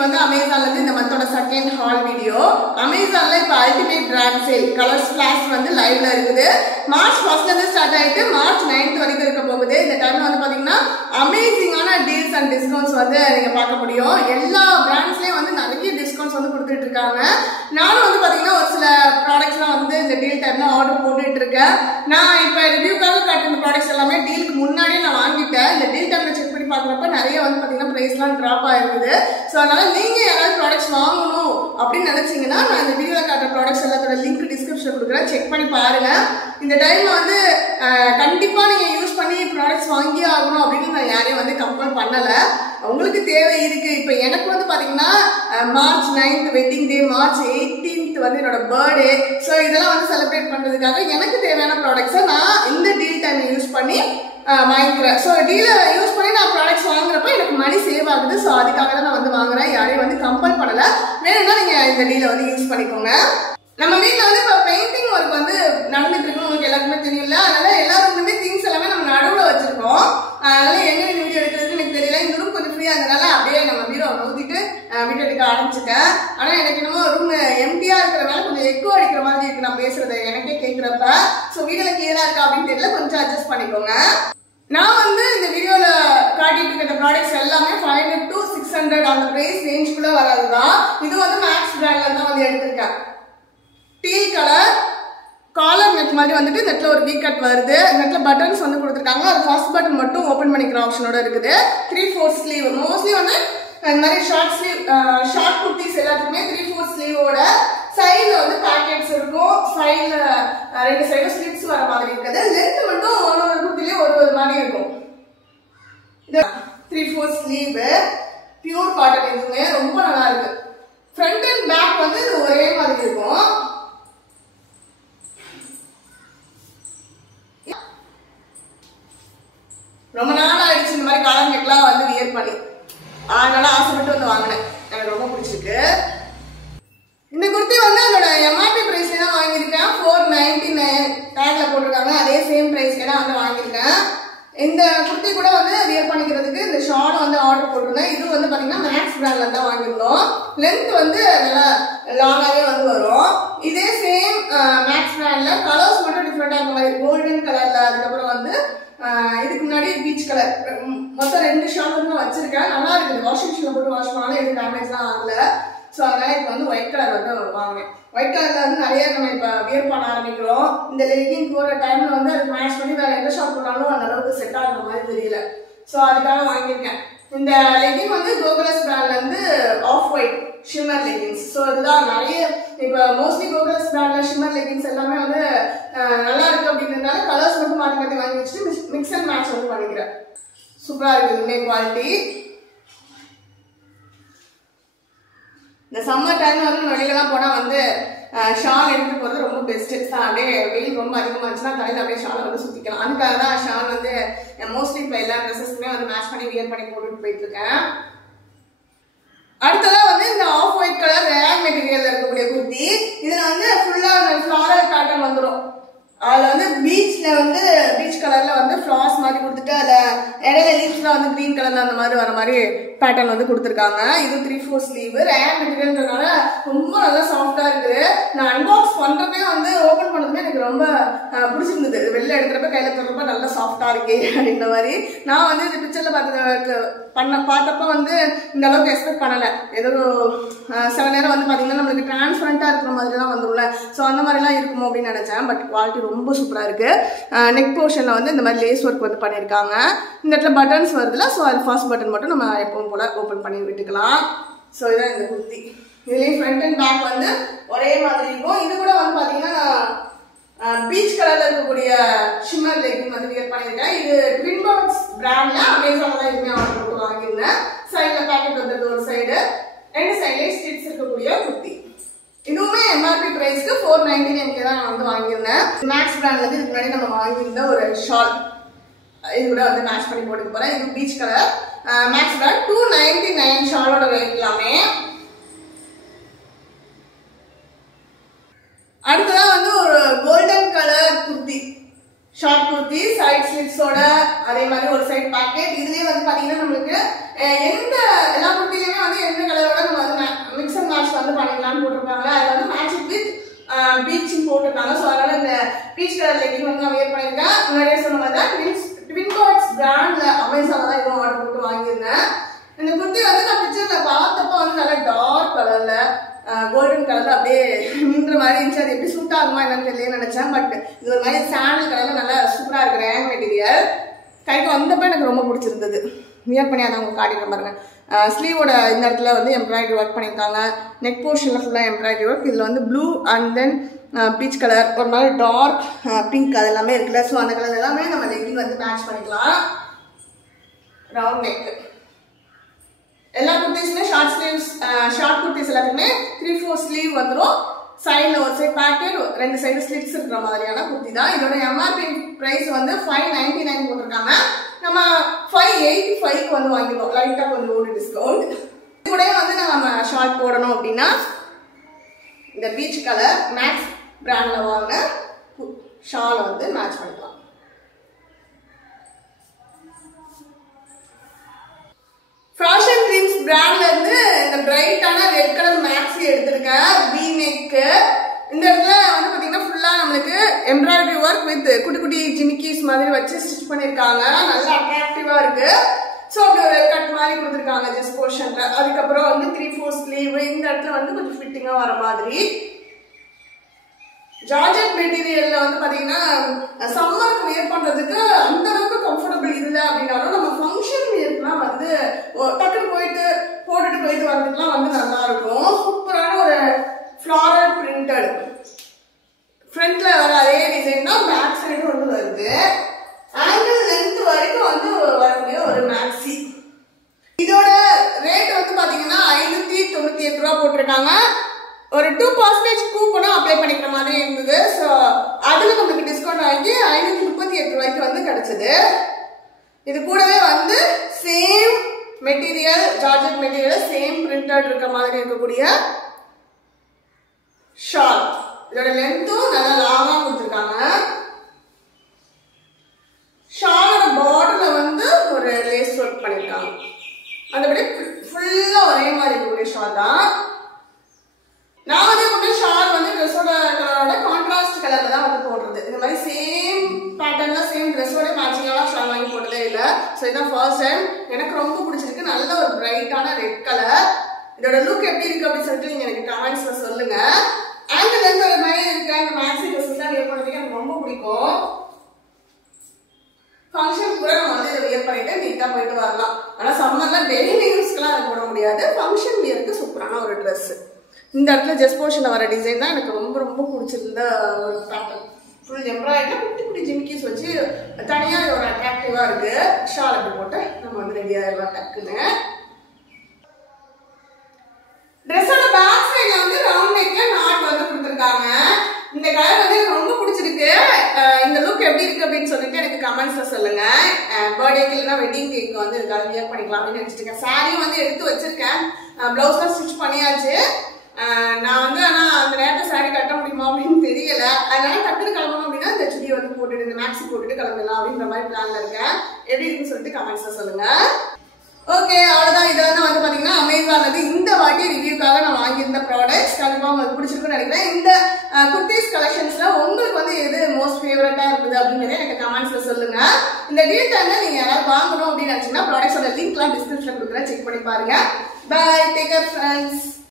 இன்னைக்கு வந்து அமேசான்ல இருந்து இந்த மந்தோட செகண்ட் ஹால் வீடியோ. அமேசான்ல இப்ப ultimate brand sale colour splash வந்து லைவ்ல இருக்குது. மார்ச் 1st இருந்து ஸ்டார்ட் ஆயிட்டு மார்ச் 9th வரைக்கும் இருக்க போகுது. இந்த டைம்ல வந்து பாத்தீங்கன்னா அமேசிங்கான டீல்ஸ் அண்ட் டிஸ்கவுண்ட்ஸ் வந்து நீங்க பார்க்க முடியும். எல்லா பிராண்ட்ஸ்லயும் வந்து நிறைய டிஸ்கவுண்ட்ஸ் வந்து கொடுத்துட்டு இருக்காங்க. நானும் வந்து பாத்தீங்கன்னா ஒரு சில ப்ராடக்ட்ஸ்லாம் வந்து இந்த டீல் டைம்ல ஆர்டர் போட்டுட்டு இருக்கேன். நான் இப்ப ரிவ்யூக்காக காட்டுற ப்ராடக்ட்ஸ் எல்லாமே டீலுக்கு முன்னாடியே நான் வாங்கிட்டேன். இந்த டீல் டைம்ல செக் பண்ணி பாக்குறப்ப நிறைய வந்து பாத்தீங்கன்னா பிரைஸ்லாம் டிராப் ஆயிருக்குது. சோ அதனால நீங்க யாராவது ப்ராடக்ட்ஸ் வாங்கணும் அப்படின்னு நினைச்சீங்கன்னா நான் இந்த வீடியோல காட்டுற ப்ராடக்ட்ஸ் எல்லாத்தோட லிங்க் டிஸ்கிரிப்ஷன்ல கொடுக்குறேன், செக் பண்ணி பாருங்க. இந்த டைம்ல வந்து கண்டிப்பா நீங்க யூஸ் பண்ணி ப்ராடக்ட்ஸ் வாங்கி ஆகணும் அப்படின்னு நான் யாரையும் வந்து கம்பல் பண்ணல. உங்களுக்கு தேவை இருக்கு. இப்ப எனக்கு வந்து பாத்தீங்கன்னா March 9th wedding day, March 18th வந்து என்னோட பர்த்டே. சோ இதெல்லாம் வந்து செலிப்ரேட் பண்றதுக்காக எனக்கு தேவையான ப்ராடக்ட்ஸை நான் இந்த டீல் டைம் யூஸ் பண்ணி வாங்கிக்கிறேன். ஸோ டீலை யூஸ் பண்ணி நான் ப்ராடக்ட்ஸ் வாங்குறப்ப எனக்கு மணி சேவ் ஆகுது. ஸோ அதுக்காக தான் நான் வந்து வாங்குறேன். யாரையும் வந்து கம்பல் பண்ணல. வேணும்னா நீங்க இந்த டீலை வந்து யூஸ் பண்ணிக்கோங்க. நம்ம வீட்டில் வந்து இப்போ பெயிண்டிங் ஒர்க் வந்து நடந்துட்டு இருக்குன்னு உங்களுக்கு எல்லாருக்குமே தெரியும்ல. அதனால எல்லாருக்குமே திங்ஸ் எல்லாமே நம்ம நடுவில் வச்சிருக்கோம். அதனால எங்க வீடியோ எடுக்கிறதுன்னு எனக்கு தெரியல. இந்த ரூம் கொஞ்சம் ஃப்ரீயா இருந்தனால அப்படியே நம்ம வீடியோ ஊத்திட்டு வீடியோ எடுக்க ஆரம்பிச்சுட்டேன். ஆனா எனக்கு என்னமோ ரூம் எம்டியா இருக்கிறனால கொஞ்சம் எக்கோ அடிக்கிற மாதிரி இருக்கு நான் பேசுறது எனக்கே கேட்கிறப்ப. ஸோ வீடியோல கிளியரா இருக்கா அப்படின்னு தெரியல, கொஞ்சம் அட்ஜஸ்ட் பண்ணிக்கோங்க. நான் வந்து இந்த வீடியோல காட்டிட்டு இருக்க ப்ராடக்ட்ஸ் எல்லாமே 500 to 600 அந்த பிரைஸ் ரேஞ்சுக்குள்ள வராதுதான். இது வந்து மேக்ஸ் பிராண்ட்ல தான் வந்து எடுத்திருக்கேன். டீல் கலர் காலர் நெக் மாதிரி வந்துட்டு நெட்ல ஒரு வி கட் வருது. நெட்ல பட்டன்ஸ் வந்து கொடுத்துருக்காங்க. அது ஃபர்ஸ்ட் பட்டன் மட்டும் ஓபன் பண்ணிக்கிற ஆப்ஷனோட இருக்குது. 3/4 ஸ்லீவ். மோஸ்ட்லி வந்து இந்த மாதிரி ஷார்ட் ஸ்லீவ் ஷார்ட் குர்த்திஸ் எல்லாத்துக்குமே 3/4 ஸ்லீவோட சைடுல வந்து பாக்கெட்ஸ் இருக்கும். சைடுல ரெண்டு சைடும் ஸ்லிட்ஸ் வர மாதிரி இருக்குது. லென்த் மட்டும் ஒரு குர்த்திலயும் ஒரு மாதிரி இருக்கும். இது 3/4 ஸ்லீவ் பியூர் காட்டன். இதுவுமே ரொம்ப நல்லா இருக்கு. ஃப்ரண்ட் அண்ட் பேக் வந்து இது ஒரே மாதிரி இருக்கும். ரொம்ப நாள் ஆயிடுச்சு இந்த மாதிரி காலர் நெக்லாம் வந்து வியர் பண்ணி. அதனால ஆசைப்பட்டு வந்து வாங்கினேன். எனக்கு ரொம்ப பிடிச்சிருக்கு. இந்த குர்த்தி வந்து அதோட எம்ஆர்பி பிரைஸ்ல தான் வாங்கியிருக்கேன். 499 டேக்ல போட்டிருக்காங்க. அதே சேம் பிரைஸ்ல தான் வந்து வாங்கியிருக்கேன். இந்த குர்த்தி கூட வந்து வியர் பண்ணிக்கிறதுக்கு இந்த ஷால் வந்து ஆர்டர் போட்டிருந்தேன். இது வந்து பாத்தீங்கன்னா மேக்ஸ் பிராண்ட்ல தான் வாங்கியிருந்தோம். லென்த் வந்து நல்லா லாங்காவே வந்து வரும். இதே சேம் மேக்ஸ் பிராண்ட்ல கலர்ஸ் மட்டும் டிஃப்ரெண்டா இருக்க மாதிரி கோல்டன் கலர்ல, அதுக்கப்புறம் வந்து இதுக்கு முன்னாடி பீச் கலர், மொத்தம் 2 ஷால் வந்து நான் வச்சிருக்கேன். நல்லா இருக்குது. வாஷிங் மிஷின்ல போட்டு வாஷ் பண்ணாலும் எதுவும் டேமேஜ் தான் ஆகல. ஸோ அதனால இப்போ வந்து ஒயிட் கலர் வந்து வாங்கினேன். ஒயிட் கலர்ல வந்து நிறைய நம்ம இப்போ வியர் பண்ண ஆரம்பிக்கிறோம். இந்த லெகிங் போற டைம்ல வந்து அதுக்கு மேட்ச் பண்ணி வேற எந்த ஷாப் போனாலும் அந்த அளவுக்கு செட் ஆகிற மாதிரி தெரியல. ஸோ அதுக்காக வாங்கியிருக்கேன். இந்த லெகிங் வந்து கோகுலஸ் பிராண்ட்ல இருந்து off white shimmer leggings. So இதுதான் நிறைய இப்போ மோஸ்ட்லி கோகுலஸ் பிராண்ட்ல ஷிம்மர் லெகிங்ஸ் எல்லாமே வந்து நல்லா இருக்கு அப்படின்றதுனால கலர்ஸ் மட்டும் மாற்றி மாற்றி வாங்கி வச்சுட்டு மிக்ஸ் அண்ட் மேட்ச் வந்து பண்ணிக்கிறேன். சூப்பரா இருக்குது உண்மை குவாலிட்டி. இந்த சம்மர் டைம்ல வந்து வெளியிலலாம் போனா வந்து ஷால் எடுத்துட்டு போறது ரொம்ப பெஸ்ட். அப்படியே வெயில் ரொம்ப அதிகமா இருந்துச்சுன்னா தலையில அப்படியே ஷாலை வந்து சுத்திக்கலாம். அதுக்காக தான் ஷால் வந்து மோஸ்ட்லி இப்போ எல்லா ட்ரெஸ்ஸஸ்க்குமே வந்து மேட்ச் பண்ணி வியர் பண்ணி போட்டுட்டு போயிட்டு இருக்கேன். அடுத்ததா வந்து இந்த ஆஃப் ஒயிட் கலர் ரேன் மெட்டீரியல்ல இருக்கக்கூடிய குர்த்தி. இதுல வந்து ஃபுல்லா ஃபிளாரல் பேட்டர்ன் வந்துடும். அதுல வந்து பீச்ல வந்து பீச் கலர்ல வந்து ஃபிளார்ஸ் மாதிரி கொடுத்துட்டு அதுல இடையில லீவ்ஸ்ல வந்து கிரீன் கலர்ல அந்த மாதிரி வர மாதிரி பேட்டர்ன் வந்து கொடுத்துருக்காங்க. இது 3/4 ஸ்லீவ் ரேன் மெட்டீரியல்ன்றனால ரொம்ப நல்லா சாஃப்டா இருக்குது. நான் அன்பாக்ஸ் பண்றப்பே வந்து ஓபன் பண்ணதுமே எனக்கு ரொம்ப பிடிச்சிருந்தது. வெளில எடுக்கிறப்ப கையில தர்றப்ப நல்லா சாஃப்டா இருக்கே அப்படின்ற மாதிரி. நான் வந்து இந்த பிக்சர்ல பார்த்தப்ப வந்து இந்த அளவுக்கு எக்ஸ்பெக்ட் பண்ணல. ஏதோ சில நேரம் வந்து பாத்தீங்கன்னா நம்மளுக்கு டிரான்ஸ்பரண்டா இருக்கிற மாதிரி தான் வந்துரும்ல. ஸோ அந்த மாதிரிலாம் இருக்குமோ அப்படின்னு நினைச்சேன். பட் குவாலிட்டி ரொம்ப சூப்பரா இருக்கு. நெக் போர்ஷன்ல வந்து இந்த மாதிரி லேஸ் ஒர்க் வந்து பண்ணிருக்காங்க. இந்த இடத்துல பட்டன்ஸ் வருதுல. ஸோ அது ஃபர்ஸ்ட் பட்டன் மட்டும் நம்ம எப்பவும் போல ஓபன் பண்ணி விட்டுக்கலாம். ஸோ இதான் இந்த குர்த்தி. இதுலயும் ஃப்ரண்ட் அண்ட் பேக் வந்து ஒரே மாதிரி இருக்கும். இது கூட வந்து பாத்தீங்கன்னா பீச் கலர்ல இருக்கக்கூடிய ஷிம்மர் லெகிங் வந்து வியர் பண்ணிருக்கேன். இது ட்வின் பாக்ஸ் பிராண்ட்ல அமேசான்ல தான் இதுவுமே ஆர்டர் போட்டு வாங்கியிருந்தேன். சைட்ல பேக்கெட் வந்து ஒரு சைடு, ரெண்டு சைட்லயும் ஸ்டிட்ஸ் இருக்கக்கூடிய குர்த்தி. இதுவுமே எம்ஆர்பி பிரைஸ்க்கு 499 தான் நான் வந்து வாங்கியிருந்தேன். மேக்ஸ் பிராண்ட்ல இருந்து இதுக்கு முன்னாடி நம்ம வாங்கியிருந்த ஒரு ஷால் இது கூட வந்து மேட்ச் பண்ணி போட்டுக்க போறேன். இது பீச் கலர் மேக்ஸ் பிராண்ட் 299 ஷாலோட ரேட் எல்லாமே. அடுத்ததா வந்து ஒரு golden colour kurti, short kurti side ஸ்லிட்ஸோட, அதே மாதிரி ஒரு சைட் பாக்கெட். இதுலயே வந்து பாத்தீங்கன்னா நம்மளுக்கு எந்த எல்லா குர்த்திலுமே வந்து எந்த கலரோட நம்ம கோல்டன் கலர்ல அப்படியே மின்ற மாதிரி இருந்துச்சு. அது எப்படி சூட் ஆகுமா என்னன்னு தெரியல நினைச்சேன். பட் இது ஒரு மாதிரி சாண்டல் கலர்ல நல்லா சூப்பரா இருக்கிற ரேங் மெட்டீரியல். கைக்கு வந்தப்ப எனக்கு ரொம்ப பிடிச்சிருந்தது. வியர் பண்ணி அதை அவங்க காட்டிட்டு பாருங்க. ஸ்லீவோட இந்த இடத்துல வந்து எம்ப்ராய்டரி ஒர்க் பண்ணியிருக்காங்க. நெக் போர்ஷன்ல ஃபுல்லா எம்ப்ராய்டரி ஒர்க். இதுல வந்து blue and then peach colour, ஒரு மாதிரி டார்க் பிங்க் அது எல்லாமே இருக்குல்ல. ஸோ அந்த கலர் எல்லாமே நம்ம லெக்கிங் வந்து மேட்ச் பண்ணிக்கலாம். ரவுண்ட் நெக் எல்லா குர்த்திஸுமே ஷார்ட் ஸ்லீவ்ஸ், ஷார்ட் குர்த்திஸ் எல்லாத்துக்குமே 3/4 ஸ்லீவ் வந்துடும். சைடில் ஒரு சைட் பேக்கெட், 2 சைடு ஸ்லிப்ஸ் இருக்கிற மாதிரியான குர்த்தி தான். இதோட எம்ஆர்பி பிரைஸ் வந்து 599 போட்டிருக்காங்க. நம்ம 585க்கு வந்து வாங்கிடுவோம். லைட்டாக கொஞ்சம் ஒரு டிஸ்கவுண்ட். கூட வந்து நம்ம ஷார்ட் போடணும் அப்படின்னா இந்த பீச் கலர் மேக்ஸ் பிராண்ட்ல வாங்கின ஷாலை வந்து மேட்ச் பண்ணிக்கலாம். ஃபேஷன் ட்ரீம்ஸ் பிராண்ட்ல இருந்து இந்த பிரைட்டான ரெட் கலர் மேக்ஸி எடுத்திருக்கேன். We neck. இந்த இடத்துல வந்து பாத்தீங்கன்னா ஃபுல்லா நம்மளுக்கு எம்ப்ராய்டரி ஒர்க் வித் குட்டி குட்டி ஜிமிக்கீஸ் மாதிரி வச்சு ஸ்டிச் பண்ணிருக்காங்க. நல்லா அட்ராக்டிவா இருக்கு. ஸோ அப்படி ஒரு கட் மாதிரி கொடுத்துருக்காங்க ஜஸ்ட் போர்ஷன்ல. அதுக்கப்புறம் வந்து 3/4 ஸ்லீவ். இந்த இடத்துல வந்து கொஞ்சம் ஃபிட்டிங்கா வர மாதிரி. ஜார்ஜெட் மெட்டீரியல்ல வந்து பாத்தீங்கன்னா சம்மருக்கு வியர் பண்றதுக்கு அந்த அளவுக்கு கம்ஃபர்டபுள் இல்லை அப்படின்னாலும் நம்ம ஃபங்க்ஷன் வியர்க்குலாம் வந்து டக்குன்னு போயிட்டு போட்டுட்டு போயிட்டு வரதுக்குலாம் வந்து நல்லா இருக்கும். சூப்பரான ஒரு ஃப்ளாரல் பிரிண்டட் ஃப்ரண்ட்ல வர அதே டிசைன் தான் பேக் சைடு வந்து வருது. ஆங்கிள் லென்த் வரைக்கும் வந்து வரக்கூடிய ஒரு மேக்ஸி. இதோட ரேட் வந்து பாத்தீங்கன்னா 598 ரூபா போட்டிருக்காங்க. ஒரு 2% கூப்பனும் அப்ளை பண்ணிக்கிற மாதிரி இருந்தது. ஸோ அதுல நமக்கு டிஸ்கவுண்ட் ஆகி 538 ரூபாய்க்கு வந்து கிடைச்சது. இது கூடவே வந்து same material, georgette material, same printed இருக்க மாதிரி இருக்கக்கூடிய ஷால். இதோட லென்த்தும் நல்லா லாங்கா கொடுத்துருக்காங்க. ஷாலோட பார்டர்ல வந்து ஒரு லேஸ் ஒர்க் பண்ணிருக்காங்க. அந்தபடி ஃபுல்லா ஒரே மாதிரி இருக்கக்கூடிய ஷால் தான். நான் வந்து எப்பவுமே ஷால் வந்து ட்ரெஸ்ஸோட கலரோட கான்ட்ராஸ்ட் கலர்ல தான் வந்து போடுறது. இந்த மாதிரி சேம் பேட்டர்ன்ல சேம் ட்ரெஸ்ஸோட மேட்சிங்கான ஷால் வாங்கி போட்டதே இல்லை. ஸோ இதான் ஃபர்ஸ்ட் டைம். எனக்கு ரொம்ப பிடிச்சிருக்கு. நல்ல ஒரு பிரைட்டான ரெட் கலர். இதோட லுக் எப்படி இருக்கு அப்படின்னு சொல்லிட்டு நீங்க எனக்கு கமெண்ட்ஸ்ல சொல்லுங்க. ஆங்கிள் லென்த் ஒரு மாதிரி இருக்கு. அந்த மேக்ஸி ட்ரெஸ் தான் வியர் பண்ணுறதுக்கு எனக்கு ரொம்ப பிடிக்கும். ஃபங்க்ஷன் கூட நம்ம வந்து இதை வியர் பண்ணிட்டு நீட்டா போயிட்டு வரலாம். ஆனா சம்மர்ல டெய்லி யூஸ்க்குலாம் அதை போட முடியாது. ஃபங்க்ஷன் வியருக்கு சூப்பரான ஒரு ட்ரெஸ். இந்த இடத்துல ஜஸ்ட் போர்ஷன்ல வர டிசைன் தான் எனக்கு ரொம்ப ரொம்ப பிடிச்சிருந்த ஒரு பேட்டர்ன். ஃபுல் எம்ப்ராய்டரி குட்டி குட்டி ஜிமிக்கீஸ் வச்சு தனியா ஒரு அட்ராக்டிவா இருக்கு. ஷால் அப்படி போட்டு நம்ம வந்து ரெடி ஆயிடலாம் டக்குன்னு. ட்ரெஸ்ஸோட பேக் சைட்ல வந்து ரவுண்ட் நெக்ல நாட் வந்து கொடுத்துருக்காங்க. இந்த கலர் வந்து எனக்கு ரொம்ப பிடிச்சிருக்கு. இந்த லுக் எப்படி இருக்கு அப்படின்னு சொல்லிட்டு எனக்கு கமெண்ட்ஸ்ல சொல்லுங்க. பர்த்டேக்கு இல்லைன்னா வெட்டிங் கேக் வந்து இதுக்காக வியர் பண்ணிக்கலாம் அப்படின்னு நினைச்சிட்டு இருக்கேன். சாரியும் வந்து எடுத்து வச்சிருக்கேன். பிளவுஸ்லாம் ஸ்டிச் பண்ணியாச்சு. நான் வந்து ஆனா அந்த நேரத்தில் சாரி கட்ட முடியுமா அப்படின்னு தெரியல. அதனால டக்குனு கிளம்பணும் அப்படின்னா இந்த சுடியை வந்து போட்டுட்டு இந்த மேக்ஸி போட்டுட்டு கிளம்பலாம் அப்படின்ற மாதிரி பிளான்ல இருக்கேன். எப்படி இருக்குன்னு சொல்லிட்டு கமெண்ட்ஸ்ல சொல்லுங்க. ஓகே, அவ்வளவுதான். இதெல்லாம் வந்து பாத்தீங்கன்னா அமேசான்ல இந்த வாட்டி ரிவ்யூக்காக நான் வாங்கியிருந்த ப்ராடக்ட்ஸ். கண்டிப்பா உங்களுக்கு பிடிச்சிருக்குன்னு நினைக்கிறேன். இந்த குர்த்திஸ் கலெக்ஷன்ஸ்ல உங்களுக்கு வந்து எது மோஸ்ட் ஃபேவரட்டா இருக்குது அப்படின்னு எனக்கு கமெண்ட்ஸ்ல சொல்லுங்க. இந்த டீல் டைம்ல நீங்க யாராவது வாங்கணும் அப்படின்னு நினைச்சீங்கன்னா ப்ராடக்ட்ஸோட லிங்க்லாம் டிஸ்கிரிப்ஷன் கொடுக்குறேன். செக் பண்ணி பாருங்க. Bye, take care friends.